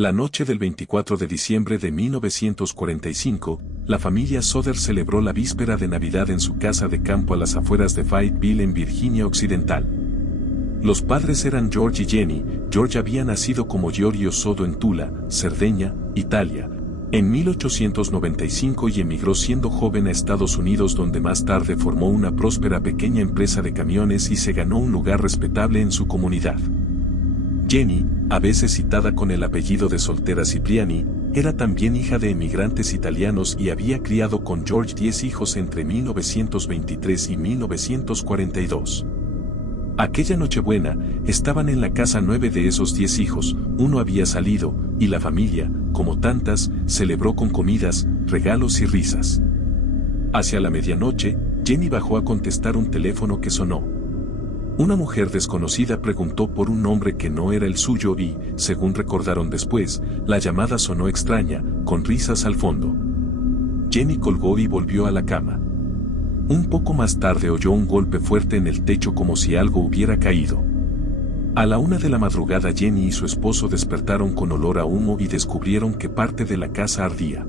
La noche del 24 de diciembre de 1945, la familia Soder celebró la víspera de Navidad en su casa de campo a las afueras de Fayetteville en Virginia Occidental. Los padres eran George y Jenny. George había nacido como Giorgio Sodo en Tula, Cerdeña, Italia, en 1895 y emigró siendo joven a Estados Unidos, donde más tarde formó una próspera pequeña empresa de camiones y se ganó un lugar respetable en su comunidad. Jenny, a veces citada con el apellido de soltera Cipriani, era también hija de emigrantes italianos y había criado con George 10 hijos entre 1923 y 1942. Aquella Nochebuena, estaban en la casa 9 de esos 10 hijos, uno había salido, y la familia, como tantas, celebró con comidas, regalos y risas. Hacia la medianoche, Jenny bajó a contestar un teléfono que sonó. Una mujer desconocida preguntó por un nombre que no era el suyo y, según recordaron después, la llamada sonó extraña, con risas al fondo. Jenny colgó y volvió a la cama. Un poco más tarde oyó un golpe fuerte en el techo como si algo hubiera caído. A la 1 de la madrugada Jenny y su esposo despertaron con olor a humo y descubrieron que parte de la casa ardía.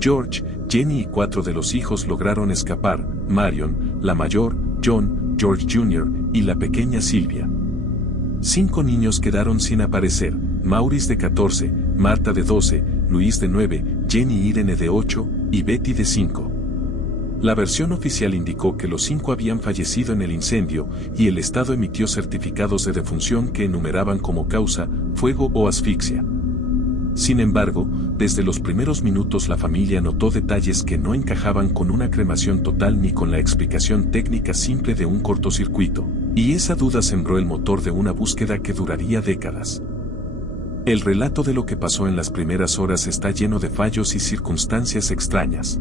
George, Jenny y 4 de los hijos lograron escapar: Marion, la mayor, John, George Jr. y la pequeña Sylvia. 5 niños quedaron sin aparecer: Maurice de 14, Marta de 12, Luis de 9, Jenny Irene de 8 y Betty de 5. La versión oficial indicó que los 5 habían fallecido en el incendio y el Estado emitió certificados de defunción que enumeraban como causa, fuego o asfixia. Sin embargo, desde los primeros minutos la familia notó detalles que no encajaban con una cremación total ni con la explicación técnica simple de un cortocircuito, y esa duda sembró el motor de una búsqueda que duraría décadas. El relato de lo que pasó en las primeras horas está lleno de fallos y circunstancias extrañas.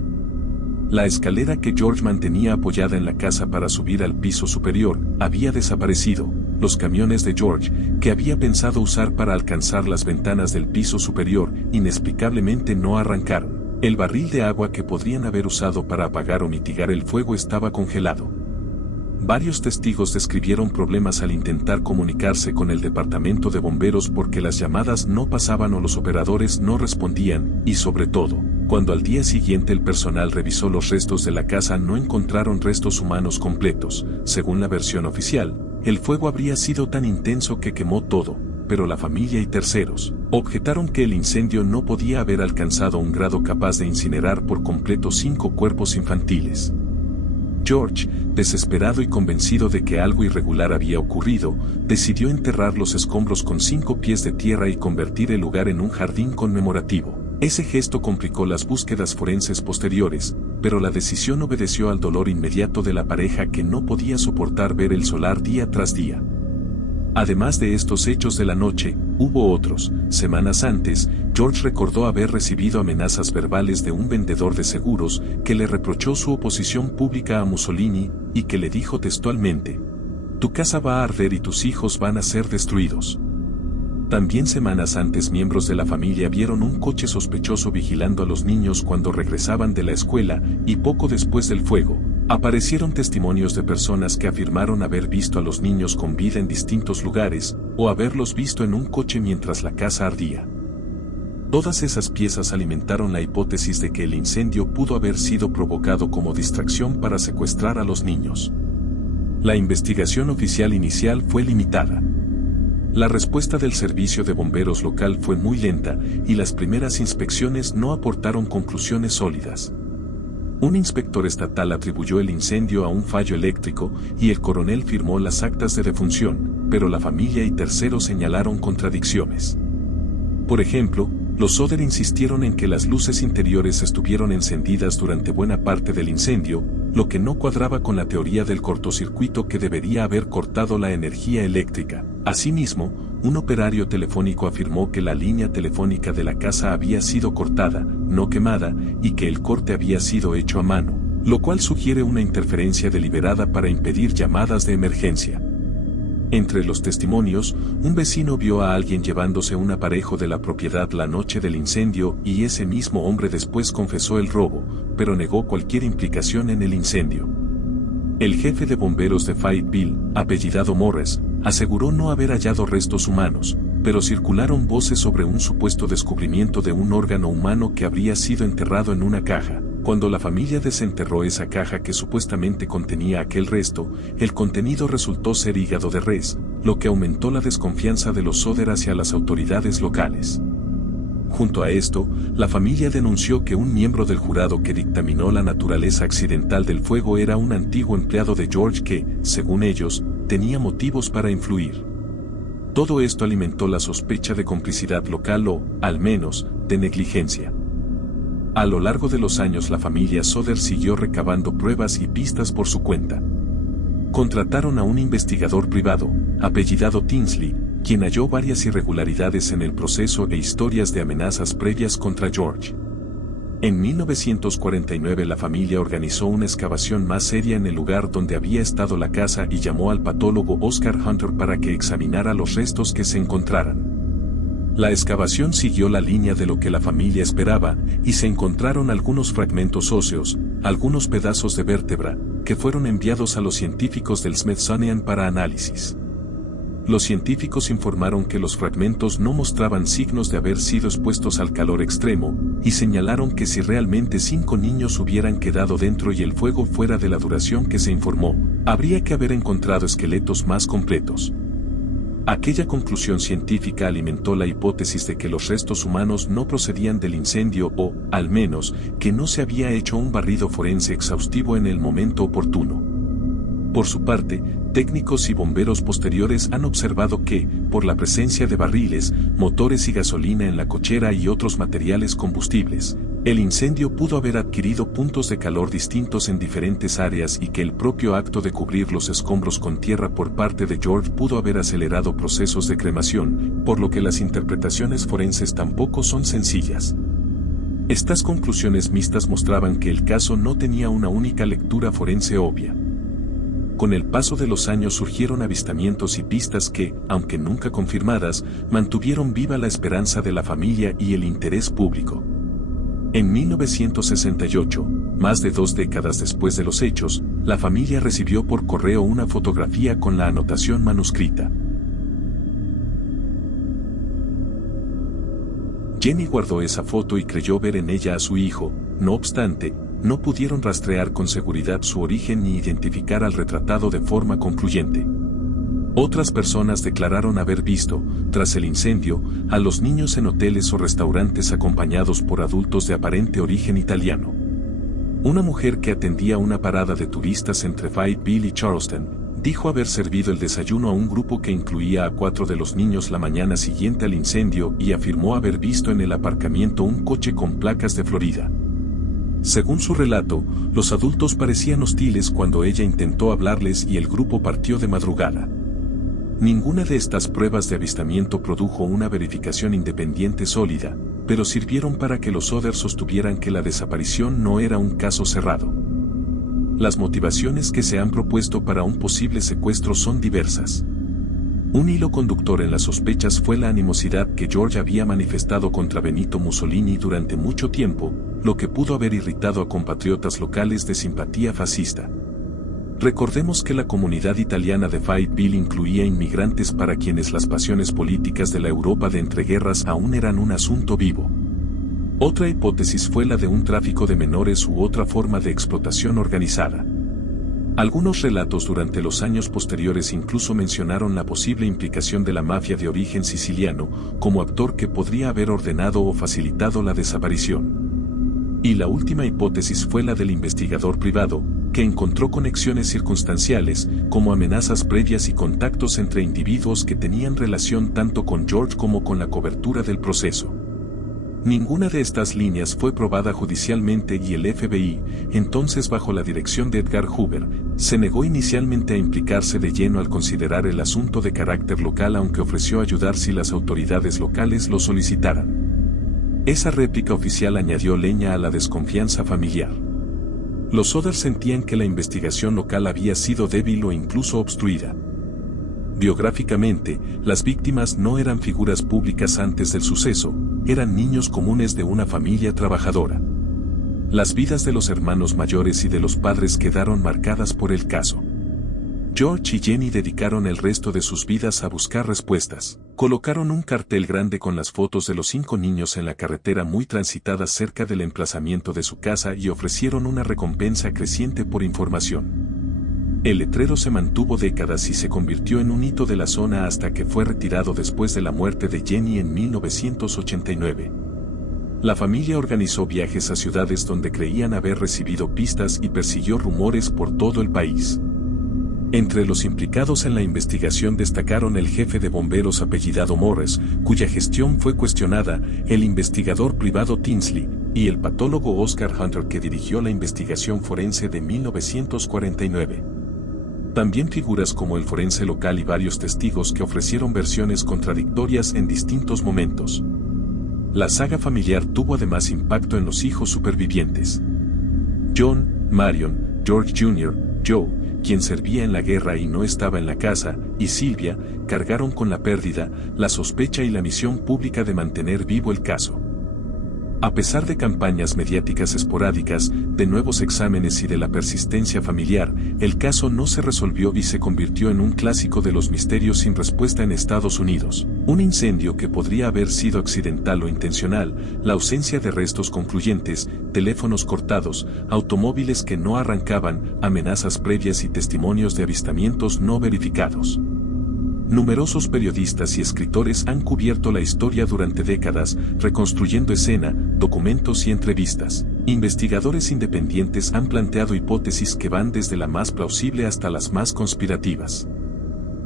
La escalera que George mantenía apoyada en la casa para subir al piso superior había desaparecido. Los camiones de George, que había pensado usar para alcanzar las ventanas del piso superior, inexplicablemente no arrancaron. El barril de agua que podrían haber usado para apagar o mitigar el fuego estaba congelado. Varios testigos describieron problemas al intentar comunicarse con el departamento de bomberos porque las llamadas no pasaban o los operadores no respondían, y sobre todo, cuando al día siguiente el personal revisó los restos de la casa no encontraron restos humanos completos. Según la versión oficial, el fuego habría sido tan intenso que quemó todo, pero la familia y terceros objetaron que el incendio no podía haber alcanzado un grado capaz de incinerar por completo 5 cuerpos infantiles. George, desesperado y convencido de que algo irregular había ocurrido, decidió enterrar los escombros con 5 pies de tierra y convertir el lugar en un jardín conmemorativo. Ese gesto complicó las búsquedas forenses posteriores, pero la decisión obedeció al dolor inmediato de la pareja que no podía soportar ver el solar día tras día. Además de estos hechos de la noche, hubo otros. Semanas antes, George recordó haber recibido amenazas verbales de un vendedor de seguros que le reprochó su oposición pública a Mussolini y que le dijo textualmente: "Tu casa va a arder y tus hijos van a ser destruidos". También semanas antes miembros de la familia vieron un coche sospechoso vigilando a los niños cuando regresaban de la escuela, y poco después del fuego, aparecieron testimonios de personas que afirmaron haber visto a los niños con vida en distintos lugares, o haberlos visto en un coche mientras la casa ardía. Todas esas piezas alimentaron la hipótesis de que el incendio pudo haber sido provocado como distracción para secuestrar a los niños. La investigación oficial inicial fue limitada. La respuesta del servicio de bomberos local fue muy lenta y las primeras inspecciones no aportaron conclusiones sólidas. Un inspector estatal atribuyó el incendio a un fallo eléctrico y el coronel firmó las actas de defunción, pero la familia y terceros señalaron contradicciones. Por ejemplo, los Soder insistieron en que las luces interiores estuvieron encendidas durante buena parte del incendio, lo que no cuadraba con la teoría del cortocircuito que debería haber cortado la energía eléctrica. Asimismo, un operario telefónico afirmó que la línea telefónica de la casa había sido cortada, no quemada, y que el corte había sido hecho a mano, lo cual sugiere una interferencia deliberada para impedir llamadas de emergencia. Entre los testimonios, un vecino vio a alguien llevándose un aparejo de la propiedad la noche del incendio y ese mismo hombre después confesó el robo, pero negó cualquier implicación en el incendio. El jefe de bomberos de Fayetteville, apellidado Morris, aseguró no haber hallado restos humanos, pero circularon voces sobre un supuesto descubrimiento de un órgano humano que habría sido enterrado en una caja. Cuando la familia desenterró esa caja que supuestamente contenía aquel resto, el contenido resultó ser hígado de res, lo que aumentó la desconfianza de los Soder hacia las autoridades locales. Junto a esto, la familia denunció que un miembro del jurado que dictaminó la naturaleza accidental del fuego era un antiguo empleado de George que, según ellos, tenía motivos para influir. Todo esto alimentó la sospecha de complicidad local o, al menos, de negligencia. A lo largo de los años la familia Soder siguió recabando pruebas y pistas por su cuenta. Contrataron a un investigador privado, apellidado Tinsley, quien halló varias irregularidades en el proceso e historias de amenazas previas contra George. En 1949 la familia organizó una excavación más seria en el lugar donde había estado la casa y llamó al patólogo Oscar Hunter para que examinara los restos que se encontraran. La excavación siguió la línea de lo que la familia esperaba, y se encontraron algunos fragmentos óseos, algunos pedazos de vértebra, que fueron enviados a los científicos del Smithsonian para análisis. Los científicos informaron que los fragmentos no mostraban signos de haber sido expuestos al calor extremo, y señalaron que si realmente 5 niños hubieran quedado dentro y el fuego fuera de la duración que se informó, habría que haber encontrado esqueletos más completos. Aquella conclusión científica alimentó la hipótesis de que los restos humanos no procedían del incendio o, al menos, que no se había hecho un barrido forense exhaustivo en el momento oportuno. Por su parte, técnicos y bomberos posteriores han observado que, por la presencia de barriles, motores y gasolina en la cochera y otros materiales combustibles, el incendio pudo haber adquirido puntos de calor distintos en diferentes áreas y que el propio acto de cubrir los escombros con tierra por parte de George pudo haber acelerado procesos de cremación, por lo que las interpretaciones forenses tampoco son sencillas. Estas conclusiones mixtas mostraban que el caso no tenía una única lectura forense obvia. Con el paso de los años surgieron avistamientos y pistas que, aunque nunca confirmadas, mantuvieron viva la esperanza de la familia y el interés público. En 1968, más de 2 décadas después de los hechos, la familia recibió por correo una fotografía con la anotación manuscrita. Jenny guardó esa foto y creyó ver en ella a su hijo. No obstante, no pudieron rastrear con seguridad su origen ni identificar al retratado de forma concluyente. Otras personas declararon haber visto, tras el incendio, a los niños en hoteles o restaurantes acompañados por adultos de aparente origen italiano. Una mujer que atendía una parada de turistas entre Fayetteville y Charleston, dijo haber servido el desayuno a un grupo que incluía a 4 de los niños la mañana siguiente al incendio y afirmó haber visto en el aparcamiento un coche con placas de Florida. Según su relato, los adultos parecían hostiles cuando ella intentó hablarles y el grupo partió de madrugada. Ninguna de estas pruebas de avistamiento produjo una verificación independiente sólida, pero sirvieron para que los Soder sostuvieran que la desaparición no era un caso cerrado. Las motivaciones que se han propuesto para un posible secuestro son diversas. Un hilo conductor en las sospechas fue la animosidad que George había manifestado contra Benito Mussolini durante mucho tiempo, lo que pudo haber irritado a compatriotas locales de simpatía fascista. Recordemos que la comunidad italiana de Fayetteville incluía inmigrantes para quienes las pasiones políticas de la Europa de entreguerras aún eran un asunto vivo. Otra hipótesis fue la de un tráfico de menores u otra forma de explotación organizada. Algunos relatos durante los años posteriores incluso mencionaron la posible implicación de la mafia de origen siciliano como actor que podría haber ordenado o facilitado la desaparición. Y la última hipótesis fue la del investigador privado, que encontró conexiones circunstanciales, como amenazas previas y contactos entre individuos que tenían relación tanto con George como con la cobertura del proceso. Ninguna de estas líneas fue probada judicialmente y el FBI, entonces bajo la dirección de Edgar Hoover, se negó inicialmente a implicarse de lleno al considerar el asunto de carácter local, aunque ofreció ayudar si las autoridades locales lo solicitaran. Esa réplica oficial añadió leña a la desconfianza familiar. Los Soder sentían que la investigación local había sido débil o incluso obstruida. Biográficamente, las víctimas no eran figuras públicas antes del suceso, eran niños comunes de una familia trabajadora. Las vidas de los hermanos mayores y de los padres quedaron marcadas por el caso. George y Jenny dedicaron el resto de sus vidas a buscar respuestas. Colocaron un cartel grande con las fotos de los 5 niños en la carretera muy transitada cerca del emplazamiento de su casa y ofrecieron una recompensa creciente por información. El letrero se mantuvo décadas y se convirtió en un hito de la zona hasta que fue retirado después de la muerte de Jenny en 1989. La familia organizó viajes a ciudades donde creían haber recibido pistas y persiguió rumores por todo el país. Entre los implicados en la investigación destacaron el jefe de bomberos apellidado Morris, cuya gestión fue cuestionada, el investigador privado Tinsley, y el patólogo Oscar Hunter que dirigió la investigación forense de 1949. También figuras como el forense local y varios testigos que ofrecieron versiones contradictorias en distintos momentos. La saga familiar tuvo además impacto en los hijos supervivientes. John, Marion, George Jr., Joe, quien servía en la guerra y no estaba en la casa, y Sylvia, cargaron con la pérdida, la sospecha y la misión pública de mantener vivo el caso. A pesar de campañas mediáticas esporádicas, de nuevos exámenes y de la persistencia familiar, el caso no se resolvió y se convirtió en un clásico de los misterios sin respuesta en Estados Unidos. Un incendio que podría haber sido accidental o intencional, la ausencia de restos concluyentes, teléfonos cortados, automóviles que no arrancaban, amenazas previas y testimonios de avistamientos no verificados. Numerosos periodistas y escritores han cubierto la historia durante décadas, reconstruyendo escena, documentos y entrevistas. Investigadores independientes han planteado hipótesis que van desde la más plausible hasta las más conspirativas.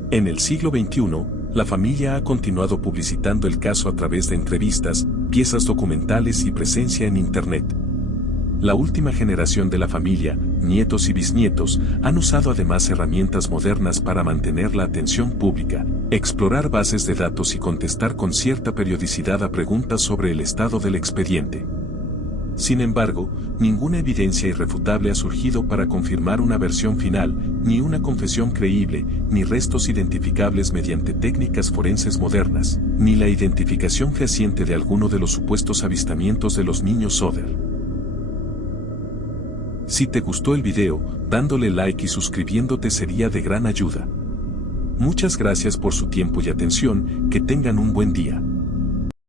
En el siglo XXI, la familia ha continuado publicitando el caso a través de entrevistas, piezas documentales y presencia en Internet. La última generación de la familia, nietos y bisnietos, han usado además herramientas modernas para mantener la atención pública, explorar bases de datos y contestar con cierta periodicidad a preguntas sobre el estado del expediente. Sin embargo, ninguna evidencia irrefutable ha surgido para confirmar una versión final, ni una confesión creíble, ni restos identificables mediante técnicas forenses modernas, ni la identificación fehaciente de alguno de los supuestos avistamientos de los niños Soder. Si te gustó el video, dándole like y suscribiéndote sería de gran ayuda. Muchas gracias por su tiempo y atención, que tengan un buen día.